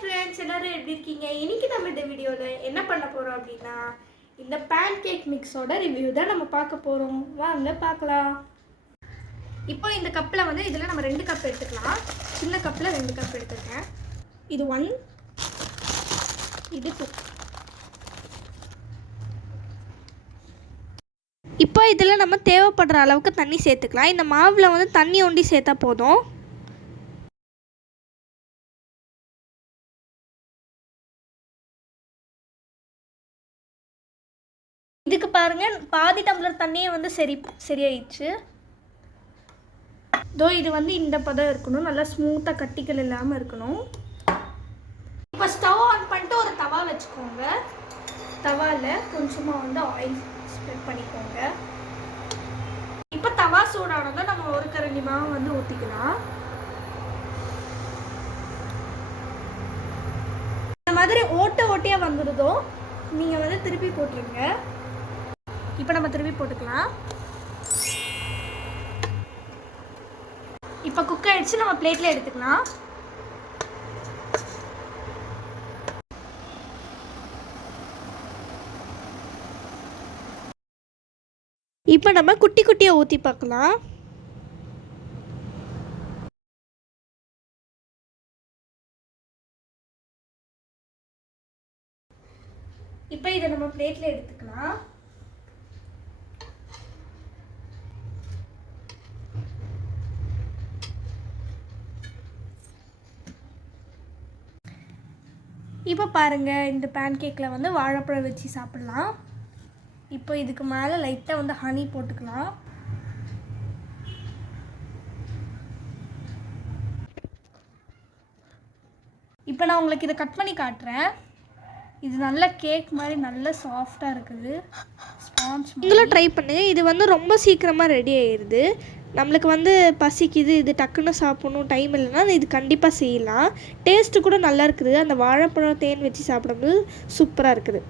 Friends, எல்லாரும் எப்படி இருக்கீங்க? இன்னைக்கு நம்ம இந்த வீடியோவில் என்ன பண்ண போகிறோம் அப்படின்னா, இந்த பேன் கேக் மிக்ஸோட ரிவ்யூ தான் நம்ம பார்க்க போகிறோம். வாங்க பார்க்கலாம். இப்போ இந்த கப்பில் வந்து இதில் நம்ம 2 கப் எடுத்துக்கலாம். சின்ன கப்பில் 2 கப் எடுத்துருக்கேன். இது 1, இது 2. இப்போ இதில் நம்ம தேவைப்படுற அளவுக்கு தண்ணி சேர்த்துக்கலாம். இந்த மாவில் வந்து தண்ணி ஒண்டி சேர்த்தா போதும். இதுக்கு பாருங்க, பாதி டம்ளர் தண்ணியே வந்து சரியாயிடுச்சு. இது வந்து இந்த பதம் இருக்கணும், நல்லா ஸ்மூத்தாக கட்டிகள் இல்லாமல் இருக்கணும். இப்போ ஸ்டவ் ஆன் பண்ணிட்டு ஒரு தவா வச்சுக்கோங்க. தவாவில் கொஞ்சமாக வந்து ஆயில் ஸ்ப்ரெட் பண்ணிக்கோங்க. இப்போ தவா சூடானதும் நம்ம ஒரு கரண்டி மாவு வந்து ஊற்றிக்கலாம். இந்த மாதிரி ஓட்டையாக வந்துடுதோ நீங்கள் வந்து திருப்பி போட்டுருங்க. இப்போ நம்ம திருப்பி போட்டுக்கலாம். இப்போ குக் ஆயிடுச்சு, நம்ம பிளேட்டில் எடுத்துக்கலாம். இப்போ நம்ம குட்டி குட்டியாக ஊற்றி பார்க்கலாம். இப்போ இதை நம்ம பிளேட்டில் எடுத்துக்கலாம். இப்போ பாருங்கள், இந்த பேன் கேக்கில் வந்து வாழைப்பழம் வச்சு சாப்பிட்லாம். இப்போ இதுக்கு மேலே லைட்டாக வந்து ஹனி போட்டுக்கலாம். இப்போ நான் உங்களுக்கு இதை கட் பண்ணி காட்டுறேன். இது நல்ல கேக் மாதிரி நல்ல சாஃப்டாக இருக்குது, ஸ்பான்ஸ். நீங்களும் ட்ரை பண்ணுங்கள். இது வந்து ரொம்ப சீக்கிரமாக ரெடி ஆயிடுது. நம்மளுக்கு வந்து பசிக்குது, இது டக்குன்னு சாப்பிடணும், டைம் இல்லைன்னா இது கண்டிப்பாக செய்யலாம். டேஸ்ட்டு கூட நல்லா இருக்குது. அந்த வாழைப்பழம் தேன் வச்சு சாப்பிடும்போது சூப்பராக இருக்குது.